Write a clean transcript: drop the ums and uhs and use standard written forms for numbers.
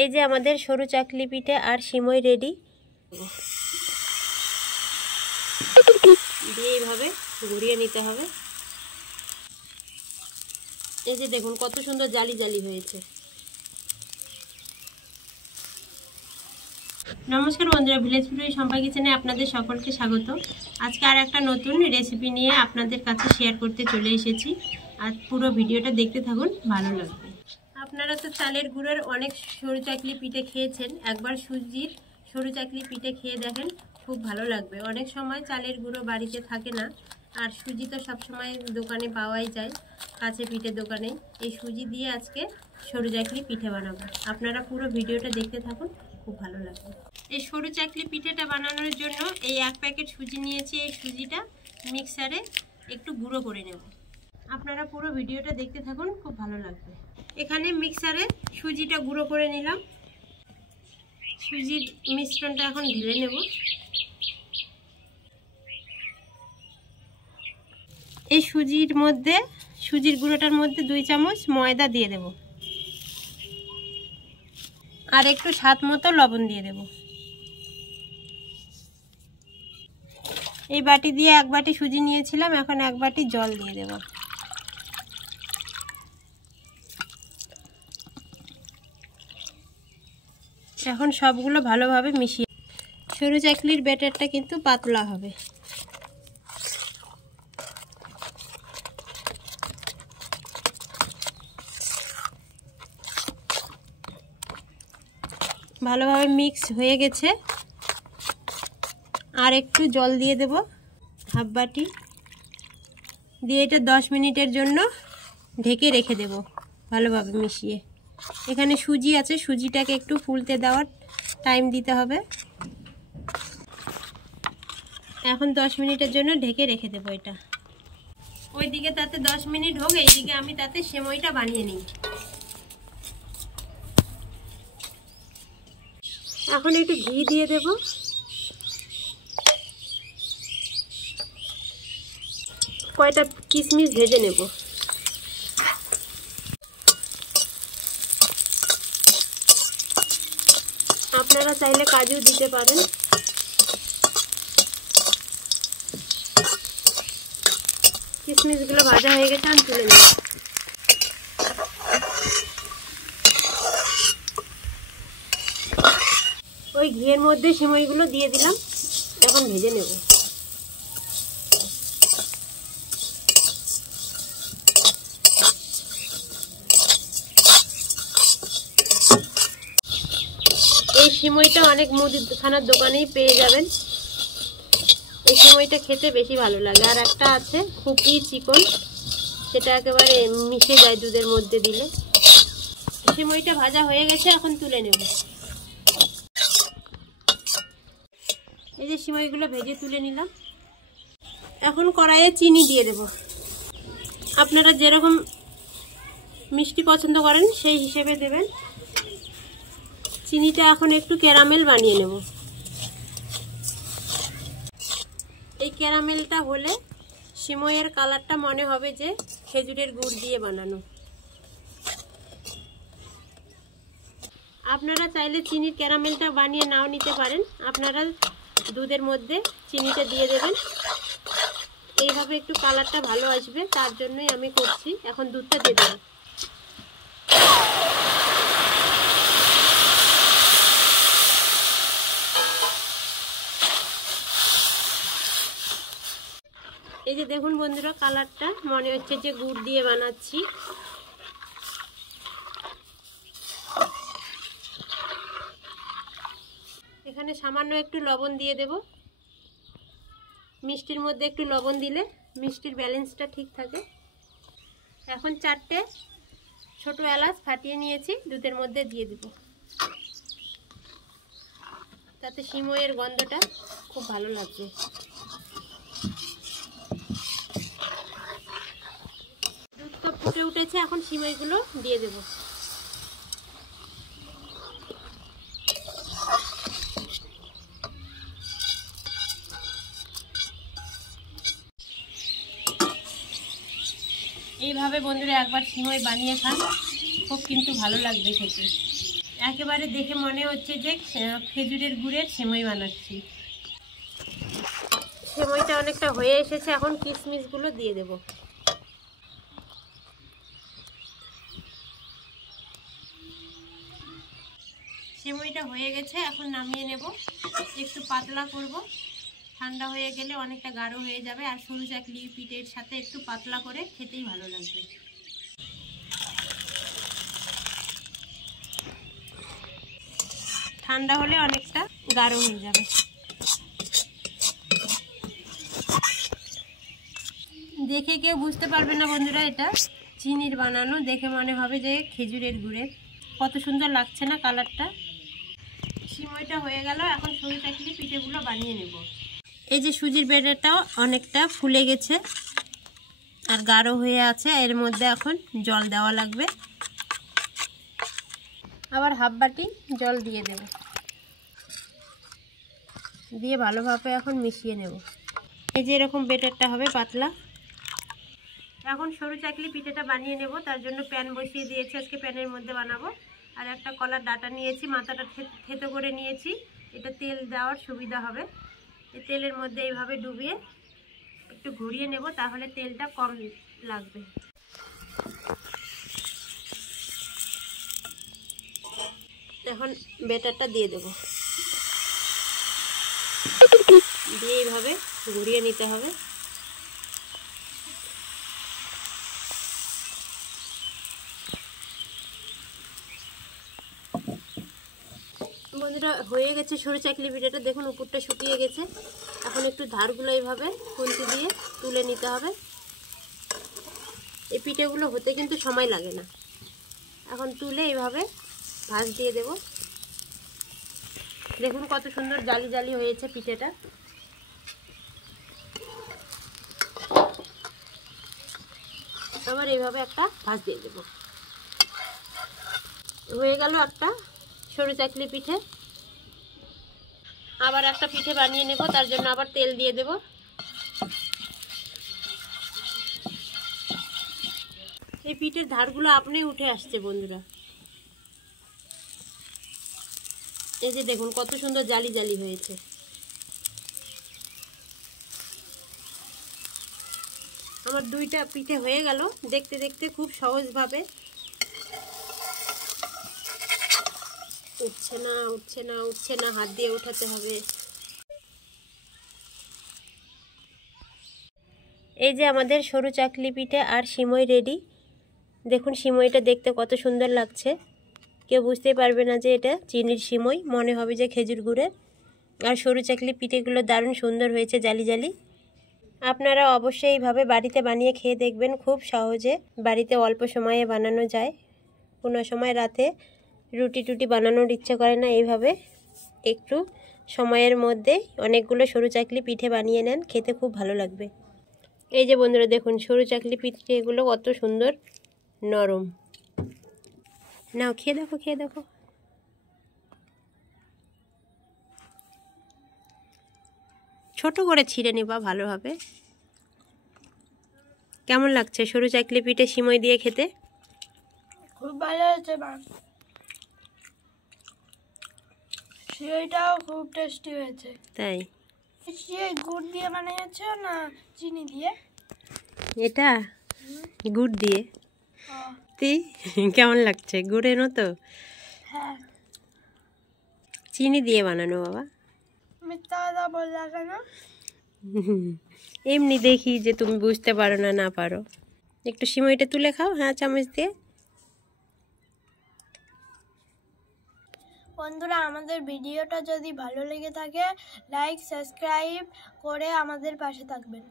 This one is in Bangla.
এই যে আমাদের সরু চাকলি পিঠে আর সিমই রেডি। দিয়ে এইভাবে ঘুরিয়ে নিতে হবে। এই যে দেখুন কত সুন্দর জালি জালি হয়েছে। নমস্কার বন্ধুরা, ভিলেজ ফুড সম্পা কিচেনে আপনাদের সকলকে স্বাগত। আজকে আর একটা নতুন রেসিপি নিয়ে আপনাদের কাছে শেয়ার করতে চলে এসেছি। আর পুরো ভিডিওটা দেখতে থাকুন, ভালো লাগবে। আপনারা তো চালের গুঁড়োর অনেক সরু চাকলি পিঠে খেয়েছেন, একবার সুজির সরু চাকলি পিঠে খেয়ে দেখেন, খুব ভালো লাগবে। অনেক সময় চালের গুঁড়ো বাড়িতে থাকে না, আর সুজি তো সবসময় দোকানে পাওয়াই যায়, কাছে পিঠে দোকানে। এই সুজি দিয়ে আজকে সরু চাকলি পিঠে বানাবো। আপনারা পুরো ভিডিওটা দেখতে থাকুন, খুব ভালো লাগবে। এই সরু চাকলি পিঠেটা বানানোর জন্য এই 1 প্যাকেট সুজি নিয়েছি। এই সুজিটা মিক্সারে একটু গুঁড়ো করে নেব। আপনারা পুরো ভিডিওটা দেখতে থাকুন, খুব ভালো লাগবে। এখানে মিক্সারে সুজিটা গুঁড়ো করে নিলাম। সুজির মিশ্রণটা এখন ঢেলে নেব। এই সুজির গুঁড়োটার মধ্যে 2 চামচ ময়দা দিয়ে দেব, আর একটু স্বাদ মতো লবণ দিয়ে দেব। এই বাটি দিয়ে 1 বাটি সুজি নিয়েছিলাম, এখন 1 বাটি জল দিয়ে দেব। এখন সবগুলো ভালোভাবে মিশিয়ে, সরু চাকলির ব্যাটারটা কিন্তু পাতলা হবে। ভালোভাবে মিক্স হয়ে গেছে। আর একটু জল দিয়ে দেব, 1/2 বাটি দিয়ে এটা 10 মিনিটের জন্য ঢেকে রেখে দেব ভালোভাবে মিশিয়ে। এখানে সুজি আছে, সুজিটাকে একটু ফুলতে দেওয়ার টাইম দিতে হবে। এখন 10 মিনিটের জন্য ঢেকে রেখে দেব এটা। ওইদিকে তাতে 10 মিনিট হোক, এইদিকে আমি তাতে সেমাইটা বানিয়ে নিই। এখন একটু ঘি দিয়ে দেব। কয়টা কিশমিশ ভেজে নেব। আপনারা চাইলে কাজু দিতে পারেন। কিশমিশগুলো ভাজা হয়ে গেছে, আমি তুলে নেব। ওই ঘিয়ের মধ্যে সিমাইগুলো দিয়ে দিলাম, এখন ভেজে নেব। এই সিমাইটা অনেক মুদিখানার দোকানেই পেয়ে যাবেন। এই সিমাইটা খেতে বেশি ভালো লাগে। আর একটা আছে খুবই চিকন, সেটা একেবারে মিশে যায় দুধের মধ্যে দিলে। সিমাইটা ভাজা হয়ে গেছে, এখন তুলে নেব। এই যে সিমাইগুলো ভেজে তুলে নিলাম। এখন কড়াইয়ে চিনি দিয়ে দেব। আপনারা যেরকম মিষ্টি পছন্দ করেন সেই হিসেবে দেবেন। চিনিটা এখন একটু ক্যারামেল বানিয়ে নেব। এই ক্যারামেলটা হলে সিমইয়ের কালারটা মনে হবে যে খেজুরের গুড় দিয়ে বানানো। আপনারা চাইলে চিনির ক্যারামেলটা বানিয়ে নাও নিতে পারেন। আপনারা দুধের মধ্যে চিনিটা দিয়ে দেবেন, এইভাবে একটু কালারটা ভালো আসবে, তার জন্যই আমি করছি। এখন দুধটা দিয়ে দেব। এই যে দেখুন বন্ধুরা, কালারটা মনে হচ্ছে যে গুড় দিয়ে বানাচ্ছি। এখানে সামান্য একটু লবণ দিয়ে দেব। মিষ্টির মধ্যে একটু লবণ দিলে মিষ্টির ব্যালেন্সটা ঠিক থাকে। এখন 4টে ছোট এলাচ ফাটিয়ে নিয়েছি, দুধের মধ্যে দিয়ে দেব। তাতে সিমইয়ের গন্ধটা খুব ভালো লাগবে। দুধটা ফুটে উঠেছে, এখন সিমইগুলো দিয়ে দেব। এইভাবে বন্ধুরা একবার সিমই বানিয়ে খান, খুব কিন্তু ভালো লাগবে খেতে। একেবারে দেখে মনে হচ্ছে যে খেজুরের গুড়ের সেমাই বানাচ্ছি। সেমাইটা অনেকটা হয়ে এসেছে, এখন কিশমিশগুলো দিয়ে দেব। সেমাইটা হয়ে গেছে, এখন নামিয়ে নেব। একটু পাতলা করব, ঠান্ডা হয়ে গেলে অনেকটা গাঢ় হয়ে যাবে। আর সরু চাকলি পিঠের সাথে একটু পাতলা করে খেতেই ভালো লাগবে। ঠান্ডা হলে অনেকটা গাঢ় হয়ে যাবে। দেখে কেউ বুঝতে পারবে না বন্ধুরা, এটা চিনির বানানো। দেখে মনে হবে যে খেজুরের গুড়ের। কত সুন্দর লাগছে না কালারটা। সিমইটা হয়ে গেল, এখন সরু চাকলি পিঠেগুলো বানিয়ে নেব। এই যে সুজির ব্যাটারটাও অনেকটা ফুলে গেছে আর গাঢ় হয়ে আছে। এর মধ্যে এখন জল দেওয়া লাগবে, আবার হাফ বাটি জল দিয়ে দেব। দিয়ে ভালোভাবে এখন মিশিয়ে নেব। এই যে এরকম ব্যাটারটা হবে পাতলা। এখন সরু চাকলি পিঠেটা বানিয়ে নেব। তার জন্য প্যান বসিয়ে দিয়েছি, আজকে প্যানের মধ্যে বানাবো। আর একটা কলার ডাঁটা নিয়েছি, মাথাটা থেতো করে নিয়েছি। এটা তেল দেওয়ার সুবিধা হবে। এই তেলের মধ্যে এইভাবে ডুবিয়ে একটু ঘুরিয়ে নেব, তাহলে তেলটা কম লাগবে। এখন ব্যাটারটা দিয়ে দেব, দিয়ে এইভাবে ঘুরিয়ে নিতে হবে। বন্ধুরা হয়ে গেছে সরু চাকলি পিঠাটা। দেখুন উপরটা শুকিয়ে গেছে। এখন একটু ধারগুলো এইভাবে খুন্তি দিয়ে তুলে নিতে হবে। এই পিঠেগুলো হতে কিন্তু সময় লাগে না। এখন তুলে এইভাবে ভাঁজ দিয়ে দেব। দেখুন কত সুন্দর জালি জালি হয়েছে পিঠেটা। আবার এইভাবে একটা ভাঁজ দিয়ে দেব। হয়ে গেল একটা সরু চাকলি পিঠে। আবার একটা পিঠে বানিয়ে নেব, তার জন্য আবার তেল দিয়ে দেব। এই পিঠের ধারগুলো আপনি উঠে আসছে বন্ধুরা। এই যে দেখুন কত সুন্দর জালি জালি হয়েছে। আমার দুইটা পিঠে হয়ে গেল দেখতে দেখতে খুব সহজভাবে। উঠছে না উঠছে না উঠছে না, হাত দিয়ে উঠাতে হবে। এই যে আমাদের সরু চাকলি পিঠে আর সিমই রেডি। দেখুন সিমইটা দেখতে কত সুন্দর লাগছে। কেউ বুঝতেই পারবে না যে এটা চিনির সিমই, মনে হবে যে খেজুর গুড়ের। আর সরু চাকলি পিঠেগুলো দারুণ সুন্দর হয়েছে, জালি জালি। আপনারা অবশ্যই এইভাবে বাড়িতে বানিয়ে খেয়ে দেখবেন। খুব সহজে বাড়িতে অল্প সময়ে বানানো যায়। কোনো সময় রাতে রুটি টুটি বানানোর ইচ্ছে করে না, এইভাবে একটু সময়ের মধ্যে অনেকগুলো সরু চাকলি পিঠে বানিয়ে নেন, খেতে খুব ভালো লাগবে। এই যে বন্ধুরা দেখুন সরু চাকলি পিঠেগুলো কত সুন্দর নরম। নাও খেয়ে দেখো, খেয়ে দেখো। ছোট করে ছিঁড়ে নিবা ভালোভাবে। কেমন লাগছে সরু চাকলি পিঠে সিমই দিয়ে খেতে? খুব ভালো হয়েছে মা, সেটাও খুব টেস্টি হয়েছে। তাই গুড় দিয়ে বানিয়েছো না চিনি দিয়ে? এটা গুড় দিয়ে। কেমন লাগছে? গুড়ের মতো? হ্যাঁ। চিনি দিয়ে বানানো বাবা। মিথ্যা কথা বললা কেন? এমনি দেখি যে তুমি বুঝতে পারো না, না পারো। একটু সিমইটা তুলে খাও, হ্যাঁ চামচ দিয়ে। বন্ধুরা আমাদের ভিডিওটা যদি ভালো লেগে থাকে লাইক সাবস্ক্রাইব করে আমাদের পাশে থাকবেন।